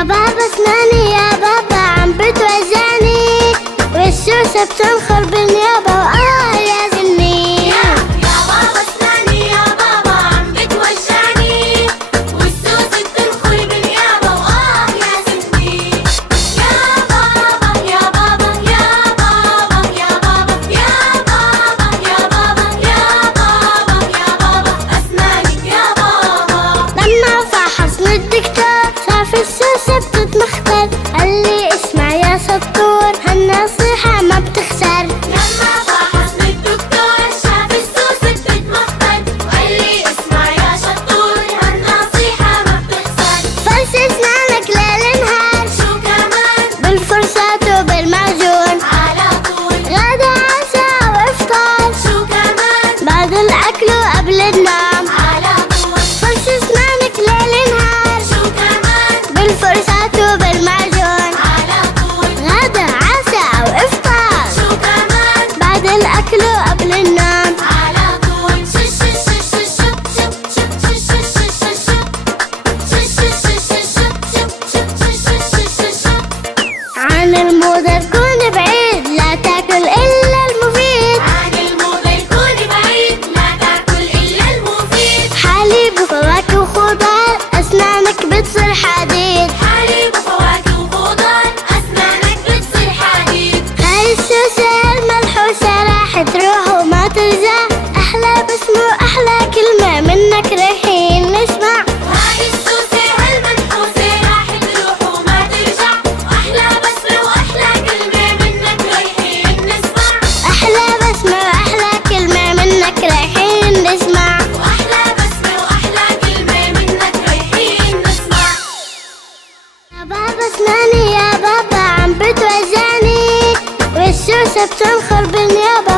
يا بابا اسناني يا بابا عم بتوجعني، والشوشة بتنخر بالنيابة يا زني. يا بابا اسناني يا بابا عم بتوجعني، والسوسة بتنخر بالنيابة يا زني. يا بابا يا بابا يا بابا يا بابا يا بابا يا بابا يا بابا يا بابا اسنانك يا بابا. لما فحصني الدكتور شاف الشوشة بتتمخطر، قال لي اسمع يا شطور هالنصيحة ما بتخسر. لما فحصني الدكتور شاف السوسة بتتمخطر، وقال لي اسمع يا شطور هالنصيحة ما بتخسر. فرش اسنانك ليل نهار، شو كمان؟ بالفرشاة وبالمعجون، على طول. غدا عشاء وافطار، شو كمان؟ بعد الاكل وقبل النوم. على طول. فرش اسنانك ليل نهار، شو كمان؟ بالفرشاة وبالمعجون، على طول. غدا عشاء وافطار، شو كمان؟ بعد الاكل وقبل النوم. على طول. شش شش شش شب شب شب شش شش شش شب شش شش شش شب شب شب شش شش شب. عن الموضة تكون بعيد، لا تاكل الا المفيد، عن الموضة يكون بعيد، لا تاكل إلا المفيد. حليب وفواكه وخضار اسنانك بتصير حديد. حليب وفواكه وخضار أسنانك بتصير حديد. هاي الشوشة الملحوسة راح تروح وما ترجع، احلى بسمة واحلى كلمة منك رايحين نسمع. وهاي السوسة هالمنحوسة راح تروح وما ترجع، وأحلى بسمة وأحلى كلمة منك رايحين نسمع. احلى بسمة واحلى كلمة منك رايحين نسمع. وأحلى بسمة وأحلى كلمة منك رايحين نسمع. يا بابا اسناني يا بابا عم بتوجعني، والشوشة بتنخر بالنيابة